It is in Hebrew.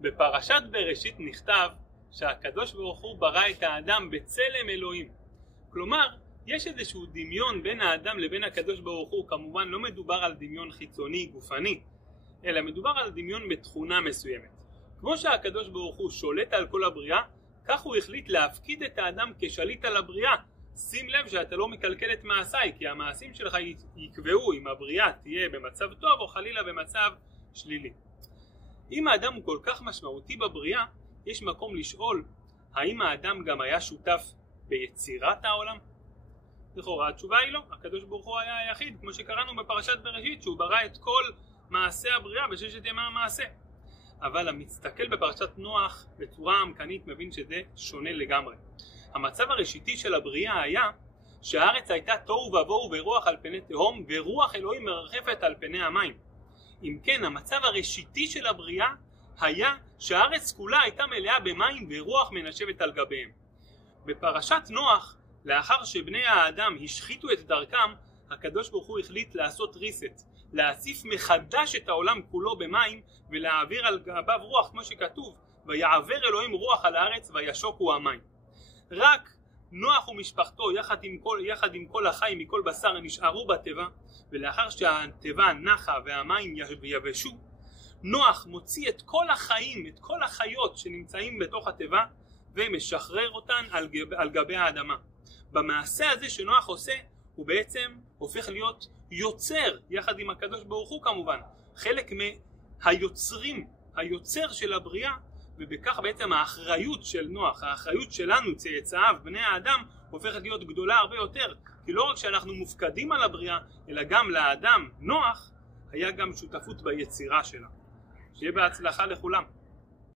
בפרשת בראשית נכתב שהקדוש ברוך הוא ברא את האדם בצלם אלוהים. כלומר, יש איזשהו דמיון בין האדם לבין הקדוש ברוך הוא. כמובן לא מדובר על דמיון חיצוני גופני, אלא מדובר על דמיון בתכונה מסוימת. כמו שהקדוש ברוך הוא שולט על כל הבריאה, כך הוא החליט להפקיד את האדם כשליט על הבריאה. שים לב שאתה לא מקלקל את מעשיי, כי המעשים שלך יקבעו אם הבריאה תהיה במצב טוב או חלילה במצב שלילי. אם האדם הוא כל כך משמעותי בבריאה, יש מקום לשאול, האם האדם גם היה שותף ביצירת העולם? לכאורה התשובה היא לא. הקדוש ברוך הוא היה היחיד, כמו שקראנו בפרשת בראשית, שהוא ברא את כל מעשה הבריאה בששת ימי המעשה. אבל המסתכל בפרשת נוח בצורה עמקנית מבין שזה שונה לגמרי. המצב הראשיתי של הבריאה היה שהארץ הייתה תוהו ובוהו ורוח על פני תהום, ורוח אלוהים מרחפת על פני המים. אם כן, המצב הראשיתי של הבריאה היה שהארץ כולה הייתה מלאה במים ורוח מנשבת על גביהם. בפרשת נוח, לאחר שבני האדם השחיתו את דרכם, הקדוש ברוך הוא החליט לעשות ריסט, להציף מחדש את העולם כולו במים ולהעביר על גביו רוח, כמו שכתוב, ויעבר אלוהים רוח על הארץ וישוקו המים. רק נוח ומשפחתו יחד עם כל החי מכל בשר נשארו בטבע, ולאחר שהטבע נחה והמים יבשו, נוח מוציא את כל החיים, את כל החיות שנמצאים בתוך הטבע, ומשחרר אותן על גבי האדמה. במעשה הזה שנוח עושה, הוא בעצם הופך להיות יוצר, יחד עם הקדוש ברוך הוא כמובן, חלק מהיוצרים, היוצר של הבריאה, ובכך בעצם האחריות של נוח, האחריות שלנו, צאצאיו, בני האדם, הופכת להיות גדולה הרבה יותר, כי לא רק שאנחנו מופקדים על הבריאה, אלא גם לאדם, נוח, היה גם שותפות ביצירה שלה. שיהיה בהצלחה לכולם.